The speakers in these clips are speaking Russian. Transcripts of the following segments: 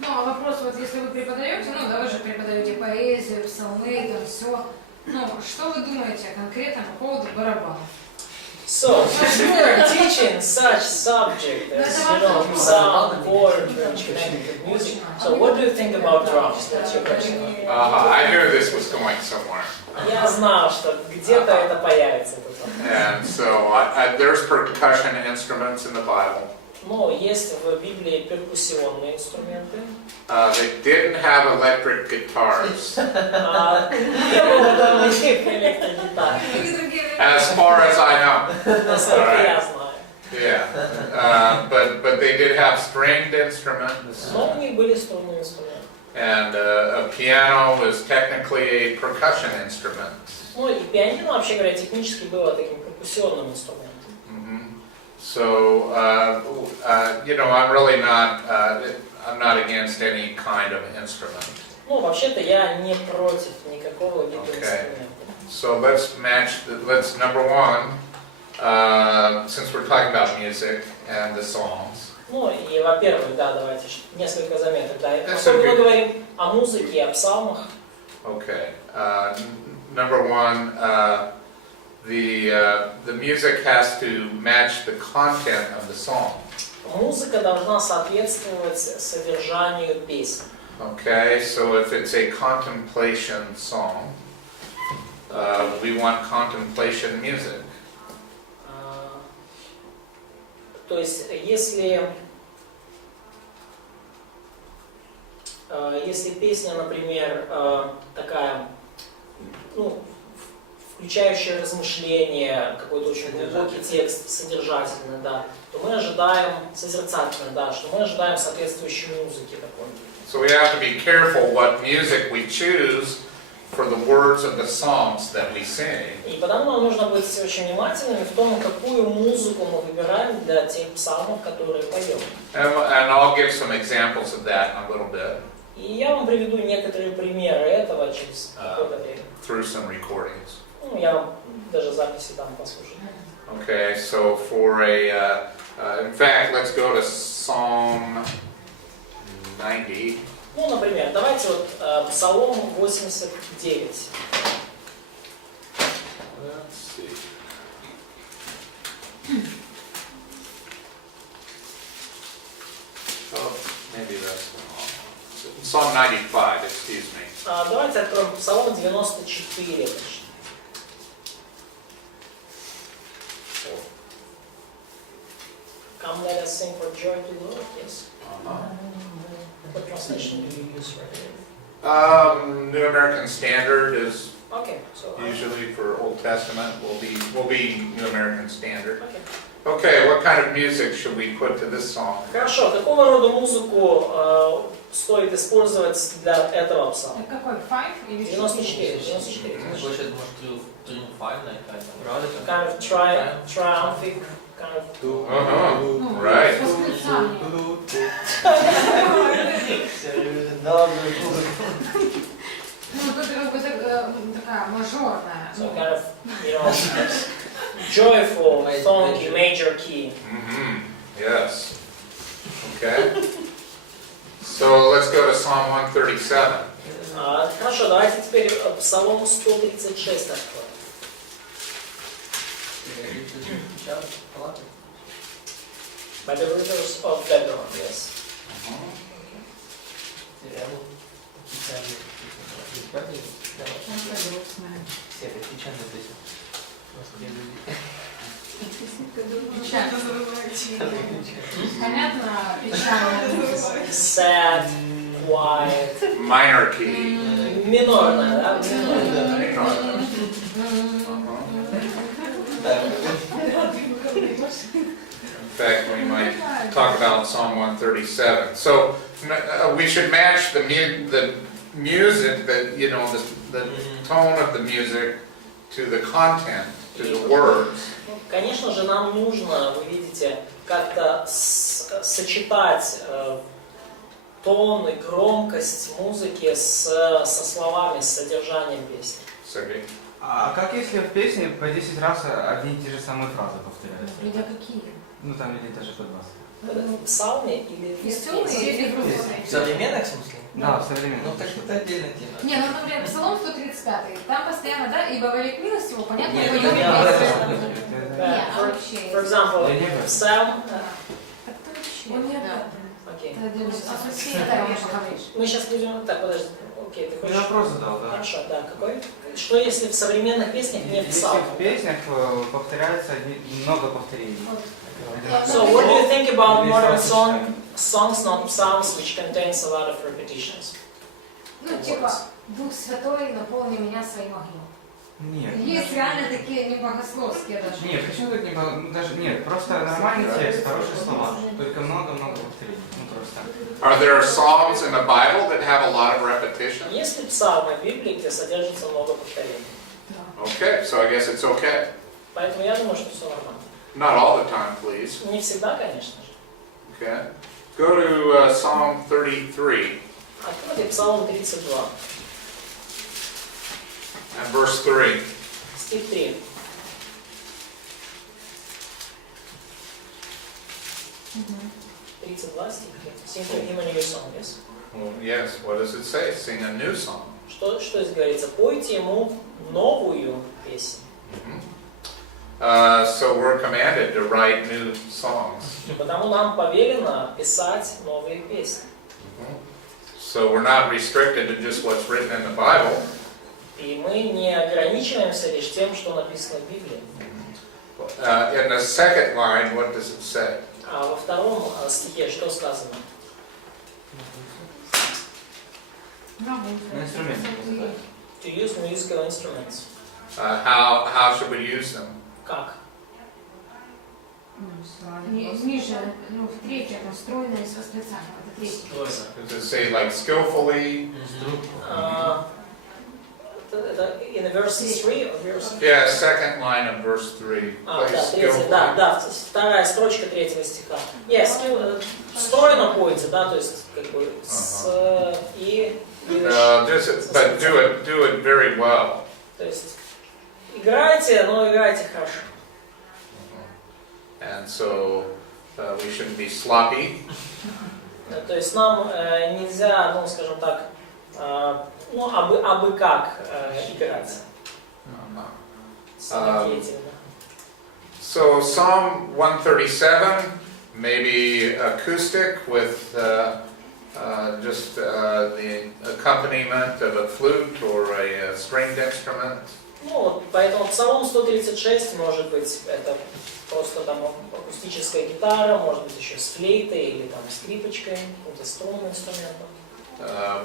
Ну, а вопрос, вот если вы преподаете, ну, да, вы же преподаете поэзию, псалмы, там все. Ну, что вы думаете конкретно по поводу барабанов? So, if you are teaching such subject as, psalm, chord, which connected with music, so what do you think about drums? That's your question. I knew this was going somewhere. Я знал, что где-то это появится. And so there's percussion instruments in the Bible. Но есть в Библии перкуссионные инструменты. They didn't have electric guitars. Не было там никаких электрогитар. As far as I know. Насколько я знаю. Yeah. But they did have stringed instruments. Но у них были струнные инструменты. And a piano is technically a percussion instrument. Ну и пианино, вообще говоря, технически было таким перкуссионным инструментом. So, I'm really not, I'm not against any kind of instrument. Ну, вообще-то я не против никакого вида инструмента. So let's number one, since we're talking about music and the songs. Ну и, во-первых, да, давайте несколько заметок. Да. Поскольку мы говорим о музыке и о псалмах. Okay. Number one, the music has to match the content of the song. Музыка должна соответствовать содержанию песни. Okay, so if it's a contemplation song, we want contemplation music. То есть, если песня, например, такая, ну, включающая размышления, какой-то очень глубокий текст, содержательный, да, то мы ожидаем, созерцательный, да, что мы ожидаем соответствующей музыки такой. So we have to be careful what music we choose for the words of the songs that we sing. И потому нам нужно быть очень внимательными в том, какую музыку мы выбираем для тех псалмов, которые поем. And I'll give some examples of that in a little bit. И я вам приведу некоторые примеры этого через какое-то время. Through some recordings. Ну, я вам даже записи там послушаю. Okay, so for in fact, let's go to Psalm 90. Ну, например, давайте вот Псалом 89. Let's see. Oh, maybe that's the wrong one. Psalm 95, excuse me. Давайте откроем Псалом 94. Come, let us sing for joy to the Lord. Yes. What translation do you use for it? New American Standard is Okay, so usually for Old Testament. Will be New American Standard. Okay. Okay, what kind of music should we put to this song? Хорошо, какого рода музыку стоит использовать для этого псалма? Какой? 5 или 94. Kind of triumphant, kind of. Right. Ну, тут как бы такая мажорная. So kind of, joyful, funky, major key. Yes. Okay. So let's go to Psalm 137. Хорошо, давайте теперь Псалом 136 откроем. By the rivers of Bedouin, yes. Понятно, печально. Sad, quiet. Minor key. Минорная, да? In fact, we might talk about Psalm 137. So we should match the music, the tone of the music to the content, to the words. Конечно же, нам нужно, вы видите, как-то сочетать тон и громкость музыки со словами, с содержанием песни. Сергей? А как если в песне по 10 раз одни и те же самые фразы повторяются? Люди какие? Ну там или даже под бас. Это в псалме или в Веселый песне? или грустный? В современных смысле? Да, в современном. Ну так это отдельная тема. Не, ну, например, Псалом 135, там постоянно, да, ибо велик милость его, понятно, Нет, его это не об любовь. этом. Не, а вообще. For example, Я не об этом. Psalm... Так это вообще. Он не об Да. этом. Окей. Это отдельно. А с да, поговоришь. Мы сейчас будем... Так, подожди. Окей, ты Я хочешь... вопрос задал, да. Хорошо, да, какой? Что если в современных песнях не в Если псалмах? в песнях повторяется много повторений. So what do you think about modern songs, not psalms, which contains a lot of repetitions? Ну, типа, Дух Святой, наполни меня своим огнем. Нет. Есть реально такие не богословские даже. Нет, почему так не даже нет, просто нормальный текст, хорошие слова, только много-много повторений. Ну просто. Are there psalms in the Bible that have a lot of repetition? Есть ли псалмы в Библии, где содержится много повторений? Okay, so I guess it's okay. Поэтому я думаю, что все нормально. Not all the time, please. Не всегда, конечно же. Okay. Go to Psalm 33 Откройте Псалом 32, and verse 3. стих 3. Мгм. 32 стих 3. Sing to him a new song, yes? Well, yes, what does it say? Sing a new song. Что здесь говорится? Пойте ему новую песню. So we're commanded to write new songs. Потому нам повелено писать новые песни. So we're not restricted to just what's written in the Bible. И мы не ограничиваемся лишь тем, что написано в Библии. In the second line, what does it say? А во втором стихе что сказано? На инструменты называют. To use musical instruments. How should we use them? Как? Ниже, ну, в третьем, стройное с восклицанием, это третий. Does it say like skillfully? Это in verse 3 or verse? Yeah, second line of verse 3. Да, Play третья, skillfully. да, вторая строчка третьего стиха. Yes, стройно пойте, да, то есть как бы с и But do it very well. то есть играйте, но играйте хорошо. And so we shouldn't be sloppy. То есть нам нельзя, ну, скажем так, ну, абы как играть. Самодеятельно. So Psalm 137, maybe acoustic with just the accompaniment of a flute or a stringed instrument. Ну, вот, поэтому Псалом 136, может быть, это просто там акустическая гитара, может быть, еще с флейтой или там скрипочкой, каким-то струнным инструментом.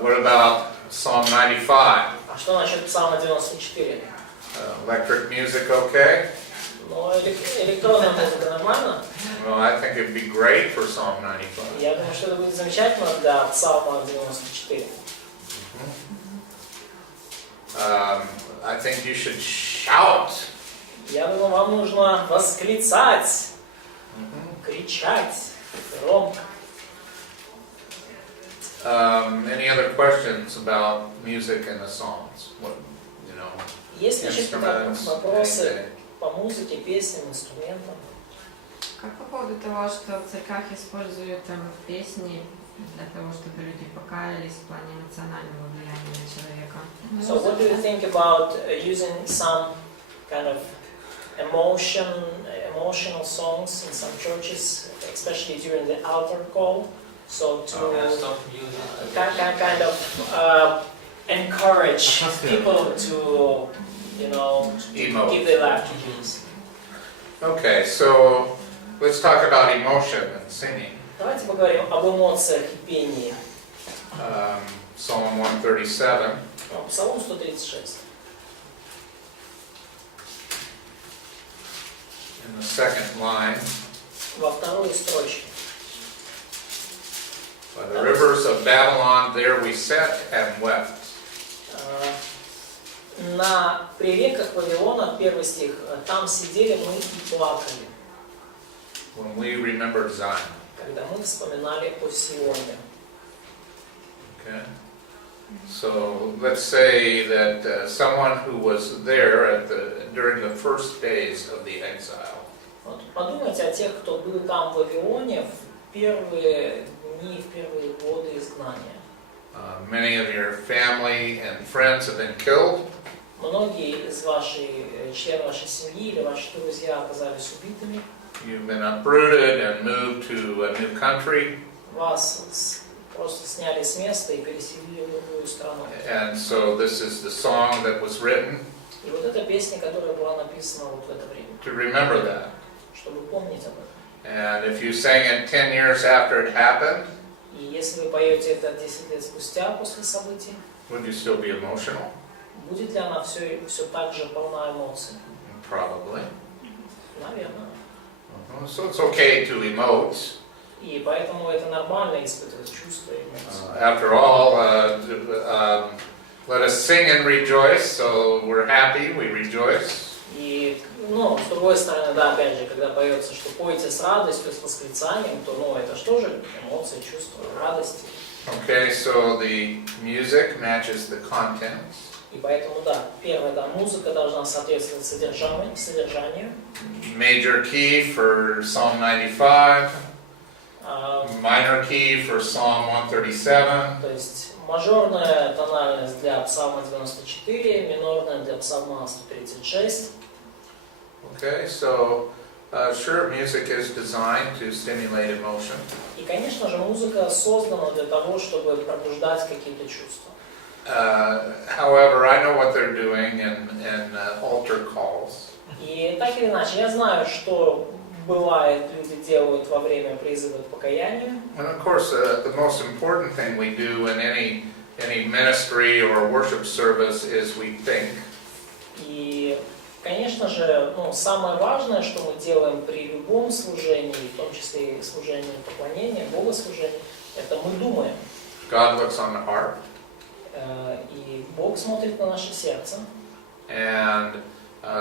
What about Psalm 95? А что насчет Псалма 94? Electric music okay? Ну, электронная музыка нормально? Well, I think it'd be great for Psalm 95. Я думаю, что это будет замечательно для Псалма 94. I think you should shout. Я думаю, вам нужно восклицать, кричать громко. Any other questions about music and the songs? What, you know, Есть ли еще instruments? вопросы anything? по музыке, песням, инструментам? Как по поводу того, что в церквях используют песни для того, чтобы люди покаялись в плане эмоционального влияния на человека? So what do you think about using some kind of emotional songs in some churches, especially during the altar call? So to kind of encourage people to, you know, Emote. give their life to Jesus. Okay, so let's talk about emotion and singing. Давайте поговорим об эмоциях и пении. Psalm 137. Псалом 136. In the second line, Во второй строчке. by the rivers of Babylon, there we sat and wept. На приреках Вавилона, первый стих, там сидели мы и плакали, When we remembered Zion. когда мы вспоминали о Сионе. Okay. So let's say that someone who was there during the first days of the exile. Вот подумайте о тех, кто был там в Вавилоне в первые дни, в первые годы изгнания. Many of your family and friends have been killed. Многие из членов вашей семьи или ваши друзья оказались убитыми. You've been uprooted and moved to a new country. Вас просто сняли с места и переселили в другую страну. And so this is the song that was written И вот эта песня, которая была написана вот в это время, to remember that. чтобы помнить об этом. And if you sang it 10 years after it happened, И если вы поете это 10 лет спустя после событий, would you still be emotional? будет ли она все так же полна эмоций? Probably. Наверное. So it's okay to emote. И поэтому это нормально испытывать чувства и эмоции. After all, let us sing and rejoice. So we're happy, we rejoice. И, с другой стороны, да, опять же, когда поется, что пойте с радостью, с восклицанием, то, это что же эмоции, чувства, радости. Okay, so the music matches the content. И поэтому, да, первое, да, музыка должна соответствовать содержанию. Major key for Psalm 95. Minor key for Psalm 137. То есть мажорная тональность для Псалма 94, минорная для Псалма 136. Okay, so sure, music is designed to stimulate emotion. И, конечно же, музыка создана для того, чтобы пробуждать какие-то чувства. However, I know what they're doing in altar calls. И так или иначе, я знаю, что бывает, люди делают во время призыва к покаянию. And of course, the most important thing we do in any ministry or worship service is we think. И, конечно же, самое важное, что мы делаем при любом служении, в том числе и служении поклонения, богослужении, это мы думаем. God looks on the heart. И Бог смотрит на наше сердце. And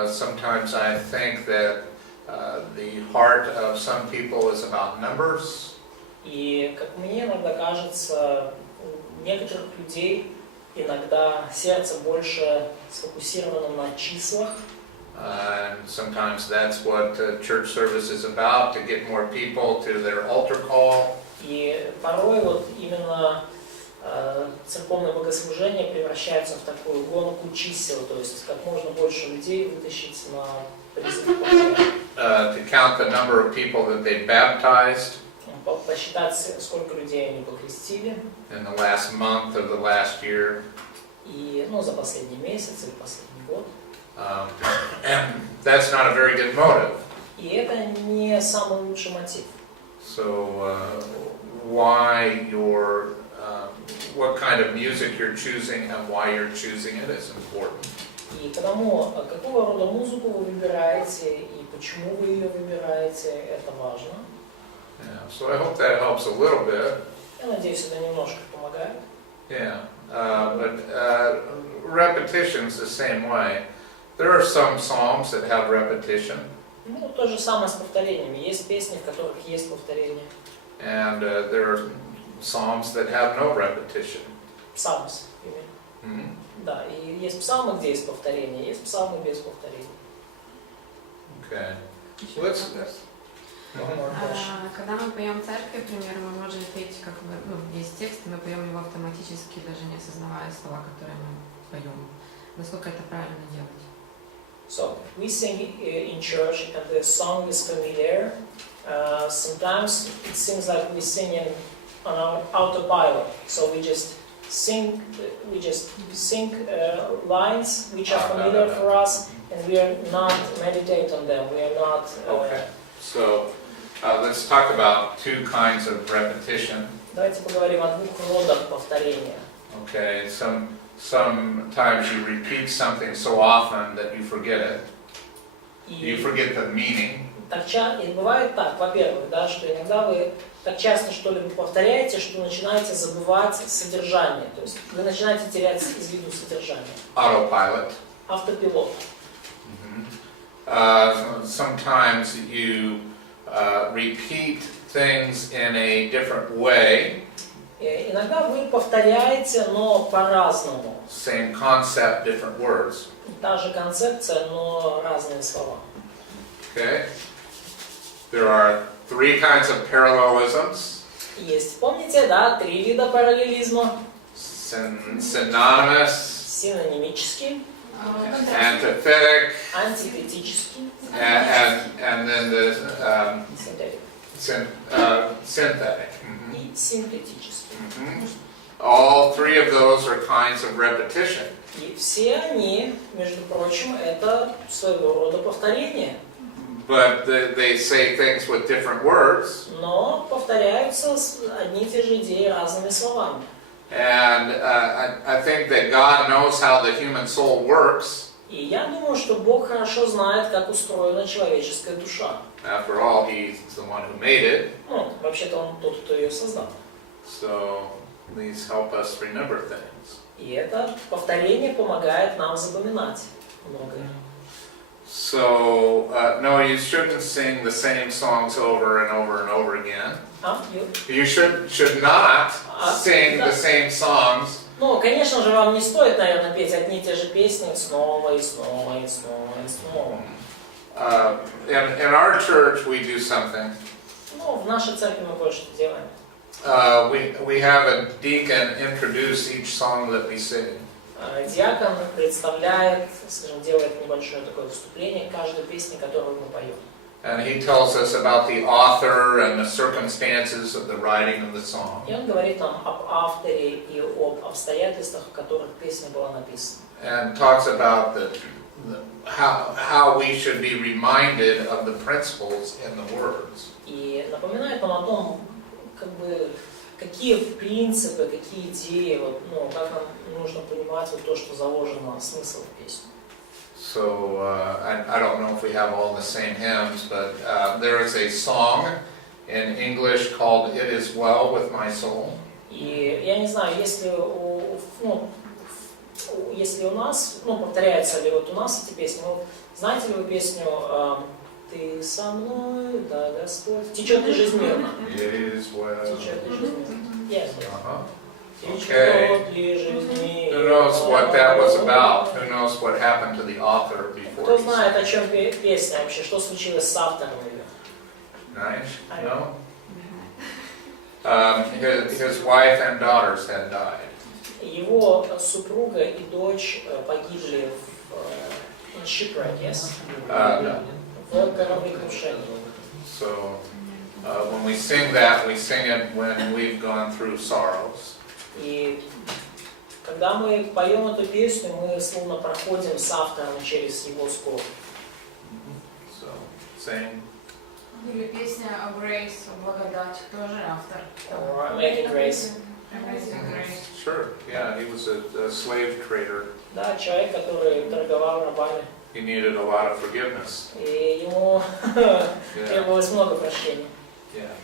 sometimes I think that the heart of some people is about numbers. И, как мне иногда кажется, у некоторых людей иногда сердце больше сфокусировано на числах. And sometimes that's what church service is about, to get more people to their altar call. И порой вот именно церковное богослужение превращается в такую гонку чисел, то есть как можно больше людей вытащить на призыв покаяния. To count the number of people that they baptized Посчитать, сколько людей они покрестили. in the last month of the last year. И, за последний месяц или последний год. And that's not a very good motive. И это не самый лучший мотив. So why what kind of music you're choosing and why you're choosing it is important. И потому, какого рода музыку вы выбираете и почему вы ее выбираете, это важно. Yeah, so I hope that helps a little bit. Я надеюсь, это немножко помогает. Yeah, but repetition's the same way. There are some psalms that have repetition. То же самое с повторениями. Есть песни, в которых есть повторение. And there are psalms that have no repetition. Псалмос. Да, и есть псалмы, где есть повторение, есть псалмы без повторений. Okay. Еще Let's. вопрос. Дальше. Когда мы поем в церкви, к примеру, мы можем петь, как бы, есть текст, мы поем его автоматически, даже не осознавая слова, которые мы поем. Насколько это правильно делать? So, we sing in church and the song is familiar. Sometimes it seems like we're singing on our autopilot. So we just sing lines which are familiar for us, and we are not meditate on them. We are not. Okay. So let's talk about two kinds of repetition. Давайте поговорим о двух родах повторения. Okay. Sometimes you repeat something so often that you forget it. You forget the meaning. И бывает так, во-первых, да, что иногда вы так часто что-либо повторяете, что начинаете забывать содержание. То есть вы начинаете терять из виду содержание. Autopilot. Автопилот. Sometimes you repeat things in a different way. Иногда вы повторяете, но по-разному. Same concept, different words. Та же концепция, но разные слова. Okay. There are 3 kinds of parallelisms: Есть, помните, да, 3 вида параллелизма. synonymous, Синонимический, antithetic, антитетический, and then the synthetic. и синтетический. All 3 of those are kinds of repetition. И все они, между прочим, это своего рода повторение. But they say things with different words. Но повторяются одни и те же идеи разными словами. And I think that God knows how the human soul works. И я думаю, что Бог хорошо знает, как устроена человеческая душа. After all, He's the one who made it. Ну, вообще-то Он тот, кто ее создал. So these help us remember things. И это повторение помогает нам запоминать многое. So no, you shouldn't sing the same songs over and over and over again. You should not sing the same songs. Ну, конечно же, вам не стоит, наверное, петь одни и те же песни снова и снова и снова и снова. In our church, we do something. Ну, в нашей церкви мы кое-что делаем. We have a deacon introduce each song that we sing. Диакон представляет, скажем, делает небольшое такое вступление к каждой песне, которую мы поем. And he tells us about the author and the circumstances of the writing of the song. И он говорит нам об авторе и об обстоятельствах, в которых песня была написана. And talks about how we should be reminded of the principles in the words. И напоминает нам о том, как бы, какие принципы, какие идеи, вот, ну, как нам нужно понимать вот то, что заложено смысл в песне. So I don't know if we have all the same hymns, but there is a song in English called "It Is Well with My Soul." И я не знаю, если у нас, повторяются ли вот у нас эти песни, знаете ли вы песню «Ты со мной, да, Господь»? Течет ли жизнь мирно? It is well. Течет ли жизнь мирно? Yes. Okay. Who knows what that was about? Who knows what happened to the author before? Кто знает, о чем песня вообще, что случилось с автором ее? Nice. No. His wife and daughters had died. Его супруга и дочь погибли в shipwreck, yes? В кораблекрушении. So when we sing that, we sing it when we've gone through sorrows. И когда мы поем эту песню, мы словно проходим с автором через его скорбь. So, sing. Или песня о Grace, о благодати, тоже автор. Or Amazing Grace. Amazing Grace. Sure, yeah, he was a slave trader. Да, человек, который торговал рабами. He needed a lot of forgiveness. И ему требовалось много прощения. Yeah.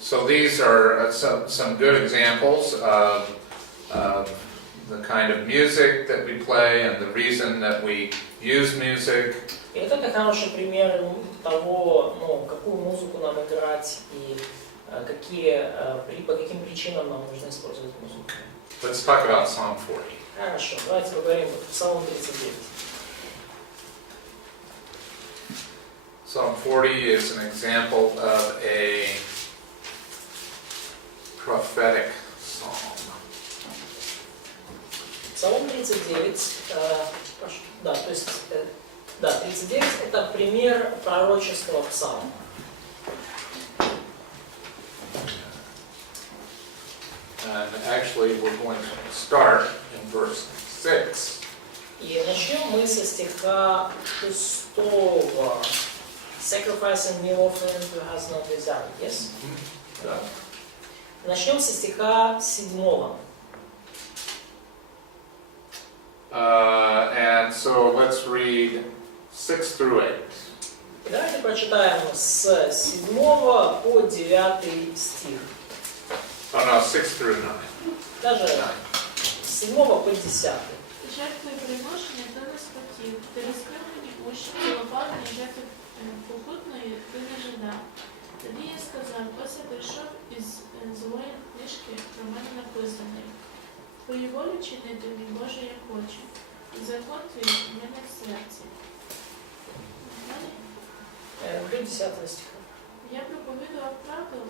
So these are some good examples of the kind of music that we play and the reason that we use music. И это хороший пример того, какую музыку нам играть и по каким причинам нам нужно использовать музыку. Let's talk about Psalm 40. Хорошо, давайте поговорим о Псалом 39. Psalm 40 is an example of a prophetic psalm. Псалом 39, то есть, 39 это пример пророческого псалма. And actually we're going to start in verse 6. И начнем мы со стиха 6. Sacrificing new offering to has no desire. Yes? Да. Начнем со стиха 7. And so let's read 6 through 8. И давайте прочитаем с 7 по 9 стих. Oh no, 6 through 9. Даже с 7 по 10. Жертвы приношения ты нас хотел, ты раскрыл мне уши, целопадные жертвы попутные ты не ждал. Тоді я сказав, ось я прийшов із злої книжки про мене написаної. Твою волю чинити, мій Боже, я хочу, і закон твій у мене в серці. до 10 стиха. Я проповідував правду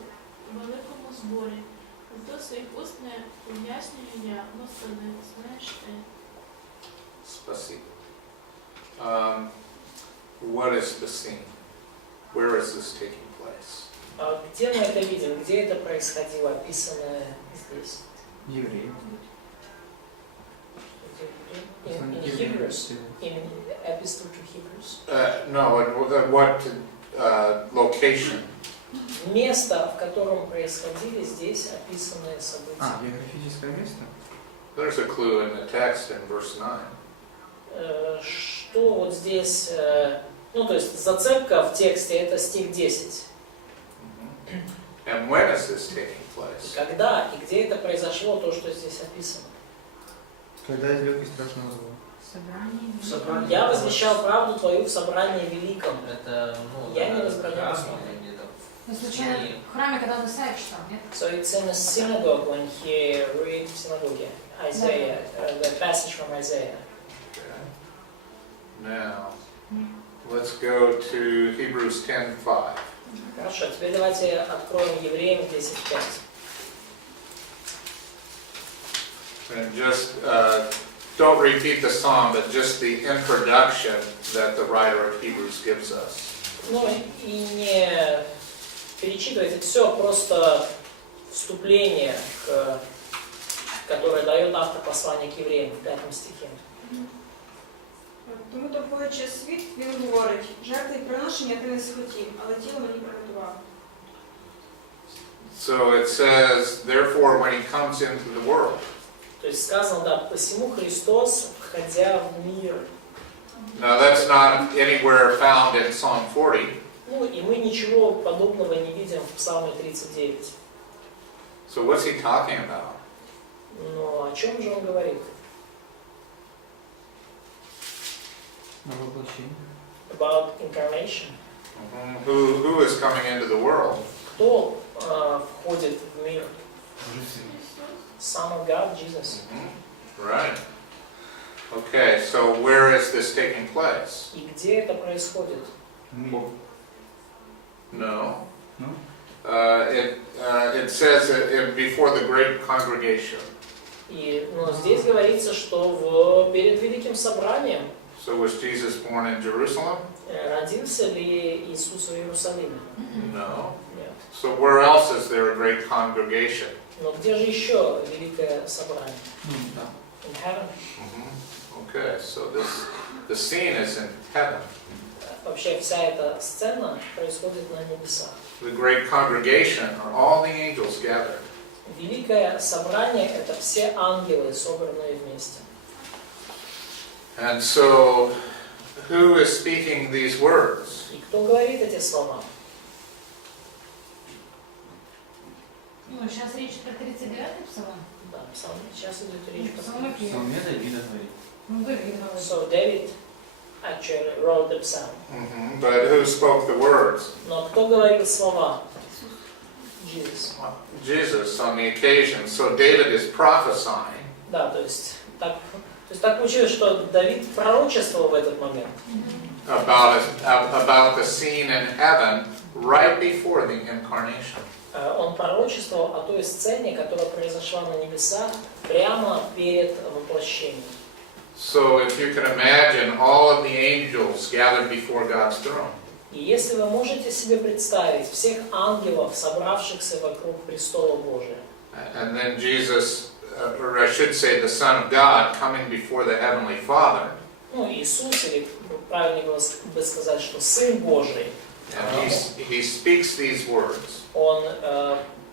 в великому зборі. До своїх уст не пояснюю я, Господи, знаєш ти. Спасибо. What is the scene? Where is this taking place? А где мы это видим? Где это происходило, описанное здесь? Евреи. In Hebrews? In Epistle to Hebrews? No, what location? Место, в котором происходили здесь описанные события. Географическое место? There's a clue in the text in verse 9. Что вот здесь, ну то есть зацепка в тексте это стих 10. And when is this taking place? Когда и где это произошло, то, что здесь описано? Когда излег из страшного зла. Собрание. Я возвещал правду твою в собрании великом. Это, Я не разбираю где-то. Ну, случайно в храме, когда он Исаия читал, нет? So it's in a synagogue when he read в синагоге Isaiah, the passage from Isaiah. Okay. Now, let's go to Hebrews 10:5. Хорошо, теперь давайте откроем Евреям 10:5. And just don't repeat the psalm, but just the introduction that the writer of Hebrews gives us. Ну и не перечитывайте все, просто вступление, которое дает автор послания к евреям в 5 стихе. Тому доповідачи світ, він говорить, жертви і приношення ти не схотів, але тіло мені приготував. So it says, therefore, when he comes into the world. То есть сказано, да, посему Христос, входя в мир. Now that's not anywhere found in Psalm 40. Ну и мы ничего подобного не видим в Псалме 39. So what's he talking about? Но о чем же он говорит? About incarnation. Who is coming into the world? Кто входит в мир? Son of God, Jesus. Right. Okay, so where is this taking place? И где это происходит? No. No? It says before the great congregation. И здесь говорится, что перед великим собранием. So was Jesus born in Jerusalem? Родился ли Иисус в Иерусалиме? No. Нет. So where else is there a great congregation? Но где же еще великое собрание? In heaven. Okay, so the scene is in heaven. Вообще вся эта сцена происходит на небесах. The great congregation are all the angels gathered. Великое собрание — это все ангелы, собранные вместе. And so, who is speaking these words? И кто говорит эти слова? Ну, сейчас речь про 39-й псалом. Да, сейчас идет речь про Псалом Давида. Псалме Давида говорит. Ну, Давид говорит. So David actually wrote the psalm. But who spoke the words? Но кто говорил слова? Jesus. Jesus on the occasion. So David is prophesying. Да, то есть так получилось, что Давид пророчествовал в этот момент. About the scene in heaven right before the incarnation. Он пророчествовал о той сцене, которая произошла на небесах прямо перед воплощением. So if you can imagine all of the angels gathered before God's throne. И если вы можете себе представить всех ангелов, собравшихся вокруг престола Божия. And then Jesus, or I should say the Son of God, coming before the Heavenly Father. Ну, Иисус, или правильнее было бы сказать, что Сын Божий. And he speaks these words. Он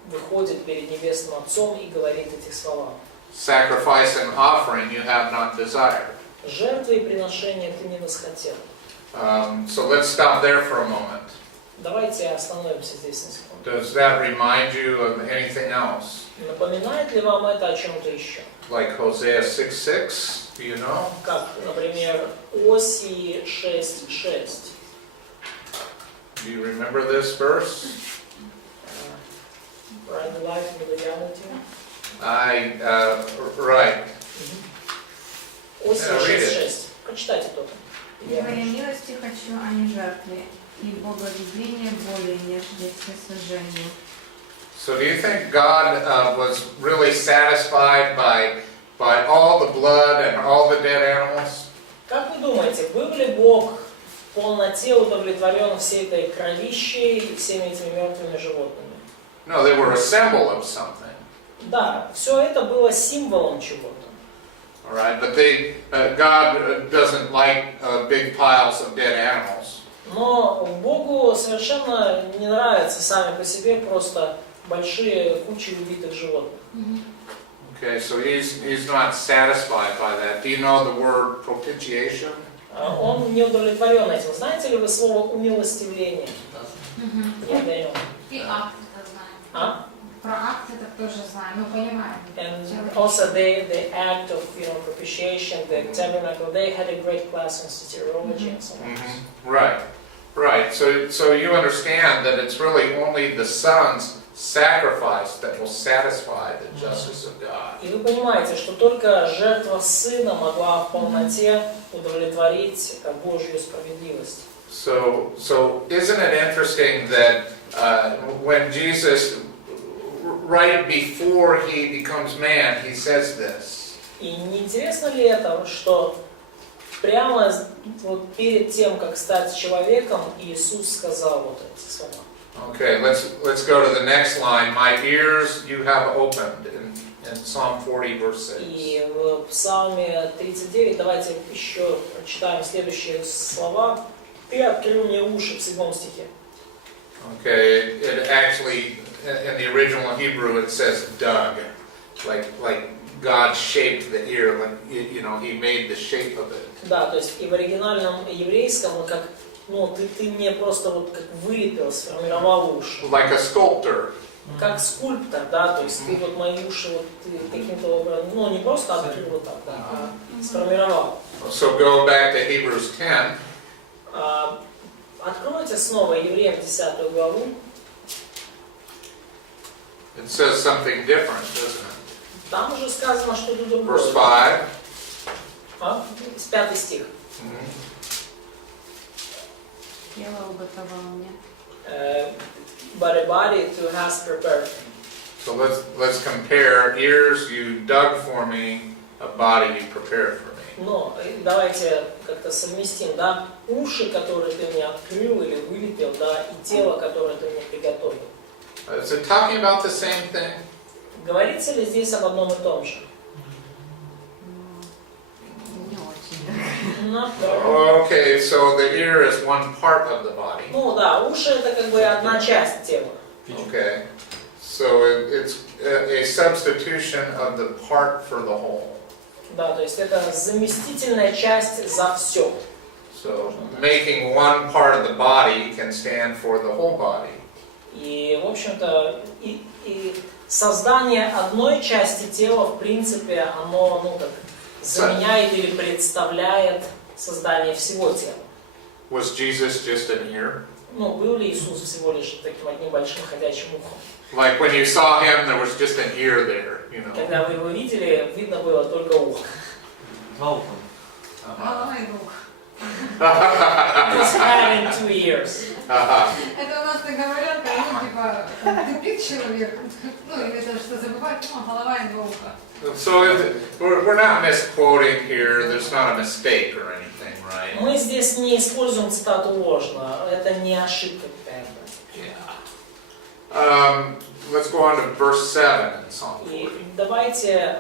выходит перед Небесным Отцом и говорит эти слова. Sacrifice and offering you have not desired. Жертвы и приношения ты не восхотел. So let's stop there for a moment. Давайте остановимся здесь на секунду. Does that remind you of anything else? Напоминает ли вам это о чем-то еще? Like Hosea 6:6, do you know? Как, например, Осии 6:6. Do you remember this verse? Right, the life and the reality. Right. Осии 6:6. Прочитайте кто-то. Твоей милости хочу, а не жертвы. и боговедение более, нежели всесожжение. So do you think God was really satisfied by all the blood and all the dead animals? Как вы думаете, был ли Бог в полноте удовлетворен всей этой кровищей и всеми этими мертвыми животными? No, they were a symbol of something. Да, все это было символом чего-то. All right, but God doesn't like big piles of dead animals. Но Богу совершенно не нравятся сами по себе просто большие кучи убитых животных. Okay, so he's not satisfied by that. Do you know the word propitiation? Он не удовлетворен этим. Знаете ли вы слово умилостивление? Нет, Дэниел. И акт это знаем. А? Про акт это тоже знаем, мы понимаем. And also the act of propitiation, the tabernacle, they had a great class in soteriology and so on. Right. So you understand that it's really only the Son's sacrifice that will satisfy the justice of God. И вы понимаете, что только жертва Сына могла в полноте удовлетворить Божью справедливость. So isn't it interesting that when Jesus, right before he becomes man, he says this? И не интересно ли это, что прямо вот перед тем, как стать человеком, Иисус сказал вот эти слова? Okay, let's go to the next line. My ears you have opened in Psalm 40 verse 6. И в Псалме 39, давайте еще прочитаем следующие слова. Ты открыл мне уши в 7 стихе. Okay, it actually in the original Hebrew it says dug, like God shaped the ear, like He made the shape of it. Да, то есть и в оригинальном еврейском он как, ты мне просто вот как вылепил, сформировал уши. Like a sculptor. Как скульптор, да, то есть ты вот мои уши вот ты каким-то образом, не просто открыл вот так, да, а сформировал. So go back to Hebrews 10. Откройте снова Евреям 10 главу. It says something different, doesn't it? Там уже сказано что-то другое. Verse 5. 5 стих. Тело уготовал мне. But a body to has prepared. So let's compare. Ears you dug for me, a body you prepared for me. Давайте как-то совместим, да, уши, которые ты мне открыл или вылепил, да, и тело, которое ты мне приготовил. Is it talking about the same thing? Говорится ли здесь об одном и том же? Не очень. Okay, so the ear is one part of the body. Да, уши это как бы одна часть тела. Okay, so it's a substitution of the part for the whole. Да, то есть это заместительная часть за все. So making one part of the body can stand for the whole body. И, в общем-то, и создание одной части тела, в принципе, оно, как заменяет или представляет создание всего тела. Was Jesus just an ear? Был ли Иисус всего лишь таким одним большим ходячим ухом? Like when you saw him, there was just an ear there, Когда вы его видели, видно было только ухо. Два уха. Голова и рук. It was having 2 ears. Это у нас так говорят, типа, тупик человек, или это что забывать, голова и 2 уха. So we're not misquoting here. There's not a mistake or anything, right? Мы здесь не используем цитату ложно, это не ошибка какая-то. Yeah. Let's go on to verse 7 in Psalm 40. И давайте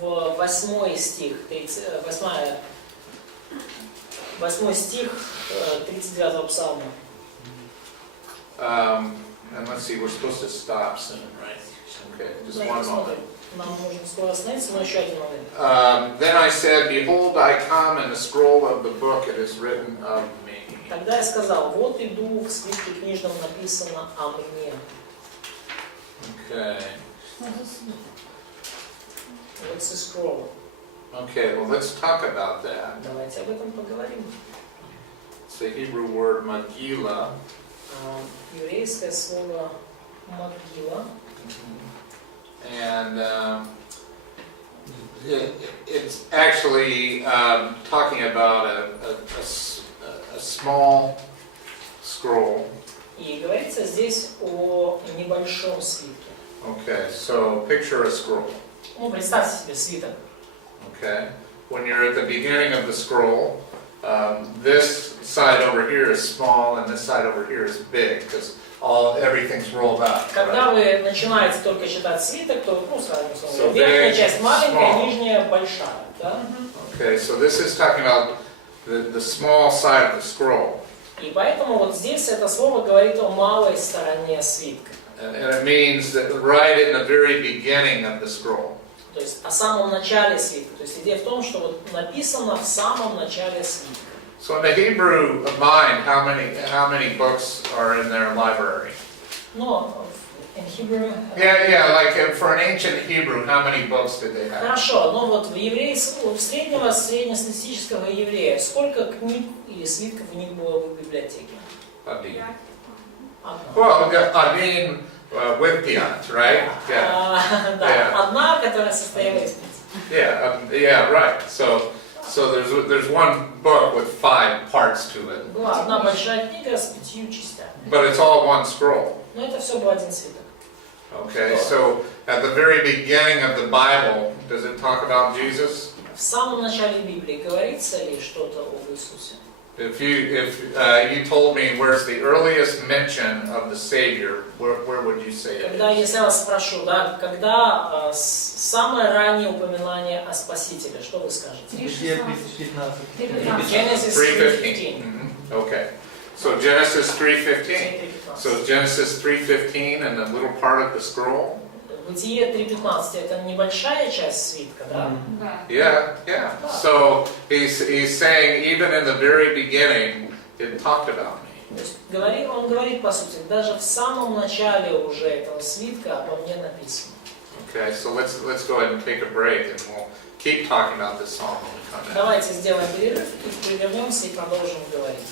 в 8 стих, 8 стих 39 псалма. And let's see, we're supposed to stop soon, right? Okay, just one moment. Нам нужно скоро остановиться, но еще один момент. Then I said, behold, I come, in the scroll of the book it is written of me. Тогда я сказал, вот иду, в свитке книжном написано о мне. Okay. What's the scroll? Okay, well, let's talk about that. Давайте об этом поговорим. It's the Hebrew word Megillah. Еврейское слово могила. And it's actually talking about a small scroll. И говорится здесь о небольшом свитке. Okay, so picture a scroll. Ну, представьте себе свиток. Okay, when you're at the beginning of the scroll, this side over here is small and this side over here is big because everything's rolled up. Когда Right? вы начинаете только читать свиток, то, ну, сразу So верхняя big, часть маленькая, small. нижняя большая. Да? Okay, so this is talking about the small side of the scroll. И поэтому вот здесь это слово говорит о малой стороне свитка. And it means that right in the very beginning of the scroll. То есть о самом начале свитка. То есть идея в том, что вот написано в самом начале свитка. So in the Hebrew mind, how many books are in their library? Но in Hebrew... Yeah, like for an ancient Hebrew, how many books did they have? Хорошо, но вот в среднестатистического еврея сколько книг или свитков у них было в библиотеке? Один. Одна. Well, один with piat, right? Yeah. Да, Yeah. одна, которая состояла из пяти. Yeah, right. So there's one book with 5 parts to it, Была одна большая книга с 5 частями. but it's all one scroll. Но это все был один свиток. Okay, so at the very beginning of the Bible, does it talk about Jesus? В самом начале Библии говорится ли что-то об Иисусе? If you told me where's the earliest mention of the Savior, where would you say it? Когда, если я вас спрошу, да, когда самое раннее упоминание о Спасителе, что вы скажете? Бытие 3:15. Genesis 3:15. Okay. So Genesis 3:15. 3:15. So Genesis 3:15 and a little part of the scroll? Бытие 3:15 это небольшая часть свитка, да? Да. Yeah. So he's saying even in the very beginning it talked about me. То есть он говорит, по сути, даже в самом начале уже этого свитка обо мне написано. Okay, so let's go ahead and take a break and we'll keep talking about this psalm when we come back. Давайте сделаем перерыв и вернемся и продолжим говорить.